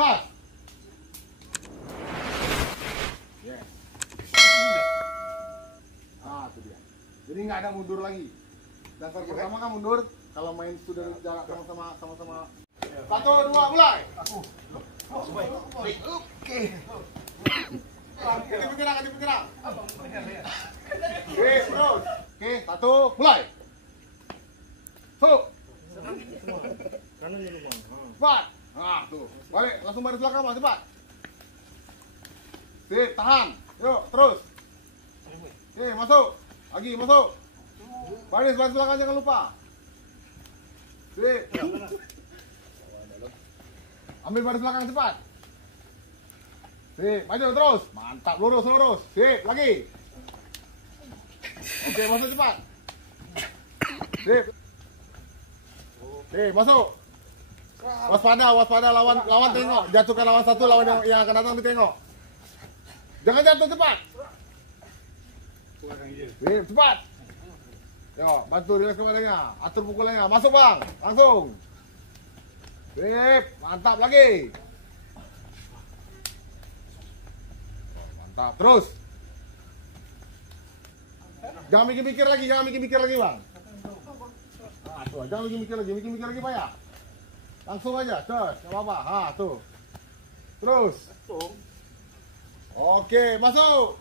Tas. Yes. Ah, itu dia. Jadi nggak ada mundur lagi. Dasar pertama kan mundur. Kalau main sudah jarak sama-sama. 1, 2, mulai. Oke. Ganti penyerang. Oke, terus. Oke, 1, mulai. Kanan dulu bang. Cepat. Nah, tuh. Balik, langsung baris belakang, Bang. Cepat. Sip, tahan. Yuk, terus. Oke, masuk. Lagi, masuk. Baris belakang, jangan lupa. Sip. Ambil baris belakang cepat. Sip, maju terus. Mantap, lurus. Sip, lagi. Oke, masuk cepat. Sip. Oke, masuk. Waspada lawan tengok. Jatuhkan lawan satu, lawan yang akan datang ditengok. Jangan jatuh cepat. Sip, cepat. Yo, bantu rilis kepalanya. Atur pukulannya. Masuk, Bang. Langsung. Sip, mantap lagi. Mantap, terus. Jangan mikir-mikir lagi, Bang. Nah, tuh, jangan mikir lagi banyak. Langsung aja, terus, nggak apa-apa. Ha, tuh. Terus. Oke, masuk.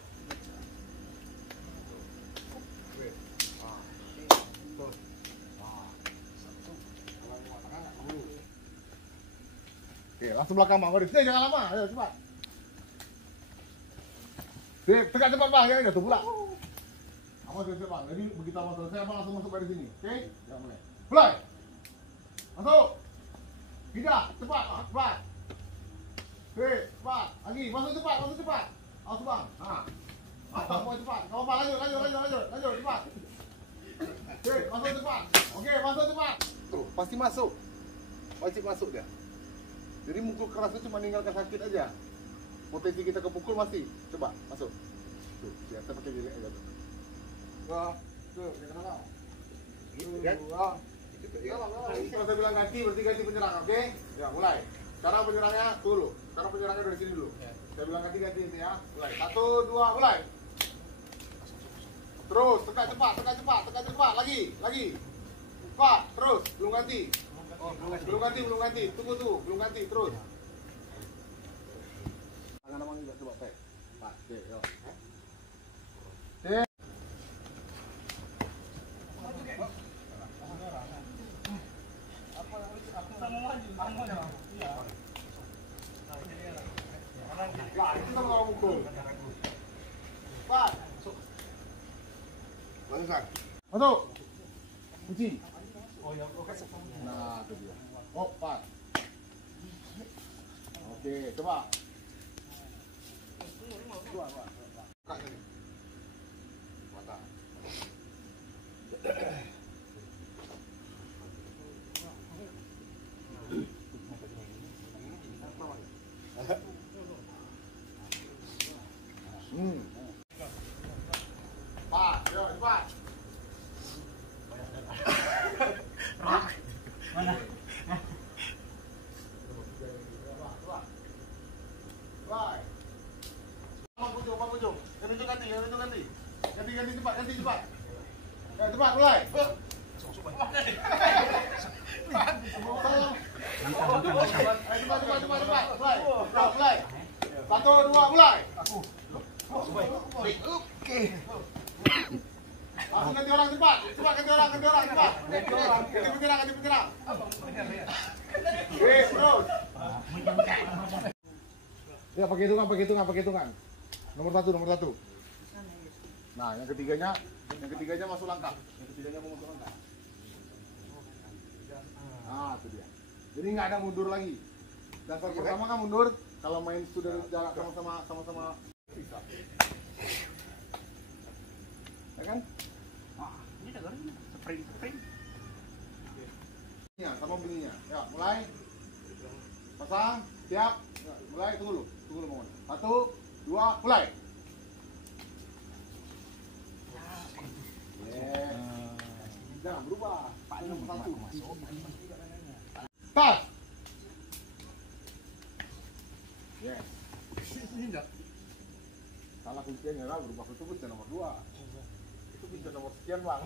Oke, langsung belakang Bang. Nih, jangan lama. Ayo, cepat. Sip, tegak cepat Bang. Ya, jatuh pula. Awas cepat Bang. Jadi begitu Abang selesai, Abang langsung masuk dari sini. Oke? Ya, mulai. Mulai. Masuk. Pindah, cepat. Cepat. Oke, cepat. Lagi, masuk cepat. Awas Bang. Nah. Masuk cepat. Kau Bang, lanjut, cepat. Oke, masuk cepat. Oke, masuk cepat. Tuh, pasti masuk. Wajib masuk dia. Jadi mukul keras itu cuma meninggalkan sakit aja. Potensi kita kepukul masih. Coba masuk. Tuh, biar saya pakai jelek aja tuh. Wah, tuh, jangan kenal. Gitu kan? Kalau saya bilang ganti, berarti ganti penyerang, oke? Ya, mulai. Cara penyerangnya dulu. Cara penyerangnya dari sini dulu. Saya bilang ganti itu ya. Mulai. 1, 2, mulai. Terus, tekan cepat. Lagi. Cepat, terus, belum ganti. Belum ganti. Tunggu tuh, belum ganti, terus. Tangan abang juga coba teh. Pak, yuk. Kita mau mukul. Pak. Masuk. Kunci. Nah, itu dia. Oh, Pak. Oke, coba. Mata. Pak, yuk cepat. Mana? Pujung. Ganti. Ganti cepat. Ya, cepat mulai. Cepat. Mulai. 1, 2, mulai. Oke. Langsung ganti orang cepat. Ganti orang cepat. Ganti penyerang. Terus. Ya, pakai hitungan. Nomor satu. Nah, yang ketiganya masuk langkah. Nah, itu dia. Jadi nggak ada mundur lagi. Dasar pertama kan mundur. Kalau main sudah jarak sama-sama bisa. Ya kan? Ini negaranya sprint. Ya, sama bunyinya. Ya, mulai. Pasang, siap. Ya, mulai, tunggu dulu mohon. 1, 2, mulai. Jangan berubah. Pak nomor 1. Tas. Yes. Tidak. Salah kuncinya lah, berubah itu kunci nomor 2. Itu kunci nomor sekian bang.